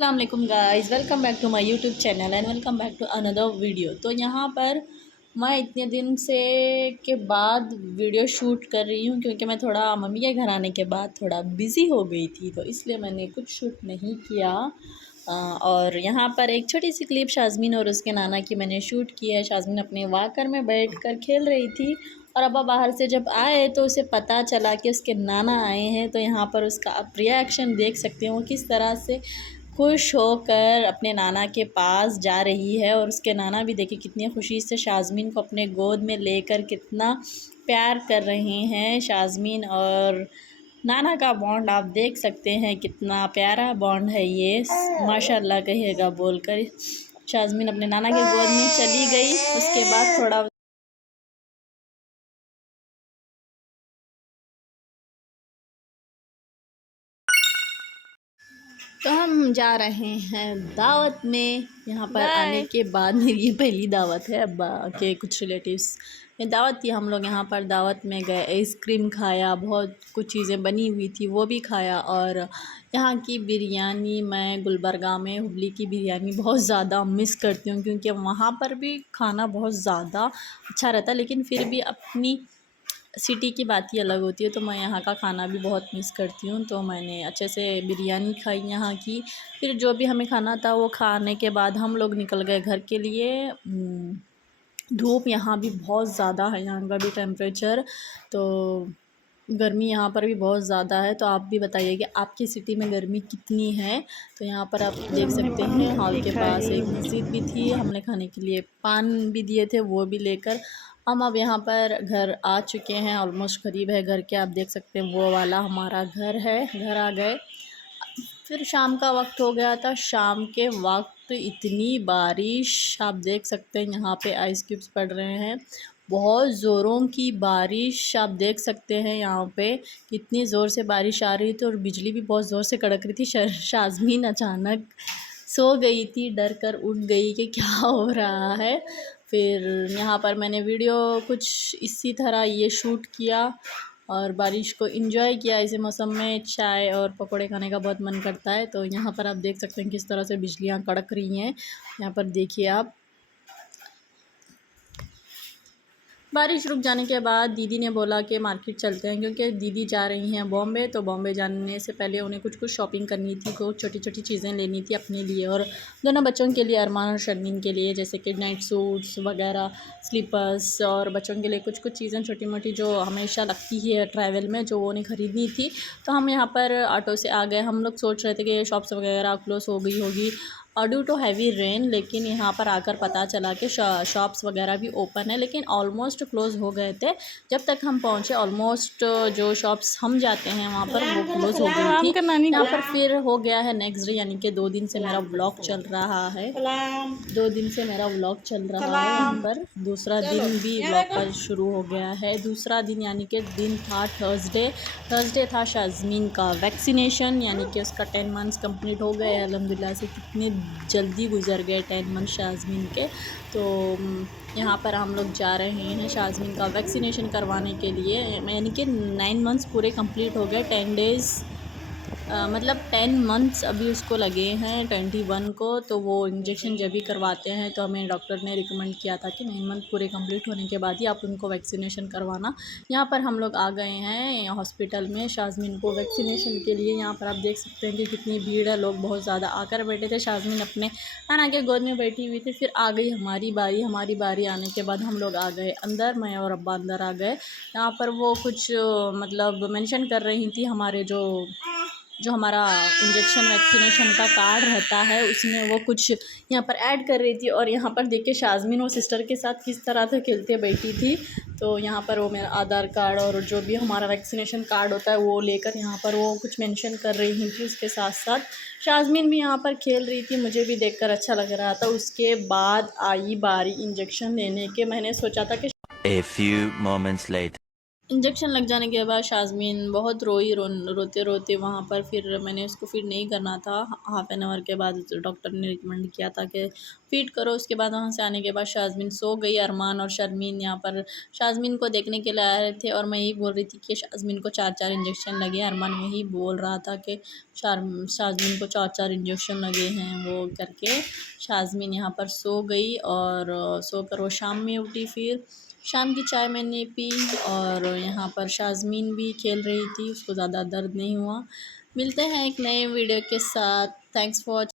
अस्सलाम वालेकुम guys, welcome back to my YouTube channel and welcome back to another video. तो यहाँ पर मैं इतने दिन से के बाद वीडियो शूट कर रही हूँ क्योंकि मैं थोड़ा मम्मी के घर आने के बाद थोड़ा बिज़ी हो गई थी, तो इसलिए मैंने कुछ शूट नहीं किया। और यहाँ पर एक छोटी सी क्लिप शाज़मीन और उसके नाना की मैंने शूट की है। शाज़मीन अपने वाकर में बैठ कर खेल रही थी और अब्बा बाहर से जब आए तो उसे पता चला कि उसके नाना आए हैं। तो यहाँ पर उसका आप रिएक्शन देख सकते हो, किस तरह से खुश होकर अपने नाना के पास जा रही है। और उसके नाना भी देखिए कितनी खुशी से शाज़मीन को अपने गोद में लेकर कितना प्यार कर रहे हैं। शाज़मीन और नाना का बॉन्ड आप देख सकते हैं, कितना प्यारा बॉन्ड है ये, माशाल्लाह कहिएगा बोलकर। शाज़मीन अपने नाना के गोद में चली गई। उसके बाद थोड़ा तो हम जा रहे हैं दावत में। यहाँ पर आने के बाद मेरी ये पहली दावत है, अब्बा के कुछ रिलेटिव्स में दावत थी। हम लोग यहाँ पर दावत में गए, आइसक्रीम खाया, बहुत कुछ चीज़ें बनी हुई थी वो भी खाया। और यहाँ की बिरयानी, मैं गुलबर्गा में हुबली की बिरयानी बहुत ज़्यादा मिस करती हूँ क्योंकि वहाँ पर भी खाना बहुत ज़्यादा अच्छा रहता है, लेकिन फिर भी अपनी सिटी की बात ही अलग होती है। तो मैं यहाँ का खाना भी बहुत मिस करती हूँ। तो मैंने अच्छे से बिरयानी खाई यहाँ की। फिर जो भी हमें खाना था वो खाने के बाद हम लोग निकल गए घर के लिए। धूप यहाँ भी बहुत ज़्यादा है, यहाँ का भी टेम्परेचर तो गर्मी यहाँ पर भी बहुत ज़्यादा है। तो आप भी बताइए कि आपकी सिटी में गर्मी कितनी है। तो यहाँ पर आप देख सकते हैं हॉल के पास एक मस्जिद भी थी, हमने खाने के लिए पान भी दिए थे वो भी लेकर हम अब यहाँ पर घर आ चुके हैं। ऑलमोस्ट करीब है घर के, आप देख सकते हैं वो वाला हमारा घर है। घर आ गए, फिर शाम का वक्त हो गया था। शाम के वक्त इतनी बारिश आप देख सकते हैं, यहाँ पे आइस क्यूब्स पड़ रहे हैं, बहुत ज़ोरों की बारिश आप देख सकते हैं। यहाँ पे कितनी ज़ोर से बारिश आ रही थी और बिजली भी बहुत ज़ोर से कड़क रही थी। शाज़मीन अचानक सो गई थी, डर कर उठ गई कि क्या हो रहा है। फिर यहाँ पर मैंने वीडियो कुछ इसी तरह ये शूट किया और बारिश को एंजॉय किया। ऐसे मौसम में चाय और पकोड़े खाने का बहुत मन करता है। तो यहाँ पर आप देख सकते हैं किस तरह से बिजलियाँ कड़क रही हैं। यहाँ पर देखिए आप, बारिश रुक जाने के बाद दीदी ने बोला कि मार्केट चलते हैं क्योंकि दीदी जा रही हैं बॉम्बे। तो बॉम्बे जाने से पहले उन्हें कुछ कुछ शॉपिंग करनी थी, कुछ छोटी छोटी चीज़ें लेनी थी अपने लिए और दोनों बच्चों के लिए, अरमान और शर्मीन के लिए, जैसे कि नाइट सूट्स वगैरह, स्लीपर्स, और बच्चों के लिए कुछ कुछ चीज़ें छोटी मोटी जो हमेशा लगती है ट्रैवल में, जो उन्हें ख़रीदनी थी। तो हम यहाँ पर ऑटो से आ गए। हम लोग सोच रहे थे कि शॉप्स वगैरह क्लोज हो गई होगी और ड्यू टू हैवी रेन, लेकिन यहाँ पर आकर पता चला कि शॉप्स वगैरह भी ओपन है, लेकिन ऑलमोस्ट क्लोज़ हो गए थे। जब तक हम पहुँचे ऑलमोस्ट जो शॉप्स हम जाते हैं वहाँ पर वो क्लोज़ हो गई थी। यहाँ पर फिर हो गया है नेक्स्ट डे, यानी कि 2 दिन से मेरा व्लॉग चल रहा है। 2 दिन से मेरा व्लॉग चल रहा है यहाँ पर। दूसरा दिन भी व्लॉग का शुरू हो गया है। दूसरा दिन यानी कि दिन था थर्सडे था शाज़मीन का वैक्सीनेशन, यानी कि उसका 10 मंथ्स कंप्लीट हो गए अल्हम्दुलिल्लाह से। कितने जल्दी गुजर गए 10 मंथ शाज़मीन के। तो यहाँ पर हम लोग जा रहे हैं शाज़मीन का वैक्सीनेशन करवाने के लिए, यानी कि 9 मंथ्स पूरे कंप्लीट हो गए। 10 डेज़ मतलब 10 मंथ्स अभी उसको लगे हैं 21 को। तो वो इंजेक्शन जब भी करवाते हैं तो हमें डॉक्टर ने रिकमेंड किया था कि 9 मंथ पूरे कंप्लीट होने के बाद ही आप उनको वैक्सीनेशन करवाना। यहाँ पर हम लोग आ गए हैं हॉस्पिटल में शाज़मीन को वैक्सीनेशन के लिए। यहाँ पर आप देख सकते हैं कि कितनी भीड़ है, लोग बहुत ज़्यादा आकर बैठे थे। शाज़मीन अपने नाना के गोद में बैठी हुई थी। फिर आ गई हमारी बारी आने के बाद हम लोग आ गए अंदर, मैं और अब्बा अंदर आ गए। यहाँ पर वो कुछ मतलब मेंशन कर रही थी, हमारे जो हमारा इंजेक्शन वैक्सीनेशन का कार्ड रहता है उसमें वो कुछ यहाँ पर ऐड कर रही थी। और यहाँ पर देखिए शाज़मीन वो सिस्टर के साथ किस तरह से खेलते बैठी थी। तो यहाँ पर वो मेरा आधार कार्ड और जो भी हमारा वैक्सीनेशन कार्ड होता है वो लेकर यहाँ पर वो कुछ मेंशन कर रही थी। उसके साथ साथ शाज़मीन भी यहाँ पर खेल रही थी, मुझे भी देखकर अच्छा लग रहा था। उसके बाद आई बारी इंजेक्शन लेने के। मैंने सोचा था कि A few moments later. Injection लग जाने के बाद शाज़मीन बहुत रोई, रोते रोते वहाँ पर, फिर मैंने उसको फ़ीड नहीं करना था। हाफ़ एन आवर के बाद डॉक्टर ने रिकमेंड किया था कि फ़ीड करो। उसके बाद वहाँ से आने के बाद शाज़मीन सो गई। अरमान और शर्मीन यहाँ पर शाज़मीन को देखने के लिए आए रहे थे और मैं यही बोल रही थी कि शाज़मीन को 4-4 इंजेक्शन लगे। अरमान यही बोल रहा था कि शाज़मीन को 4-4 इंजेक्शन लगे हैं वो करके। शाज़मीन यहाँ पर सो गई और सोकर वो शाम में उठी। फिर शाम की चाय मैंने पी और यहाँ पर शाज़मीन भी खेल रही थी, उसको ज़्यादा दर्द नहीं हुआ। मिलते हैं एक नए वीडियो के साथ। Thanks for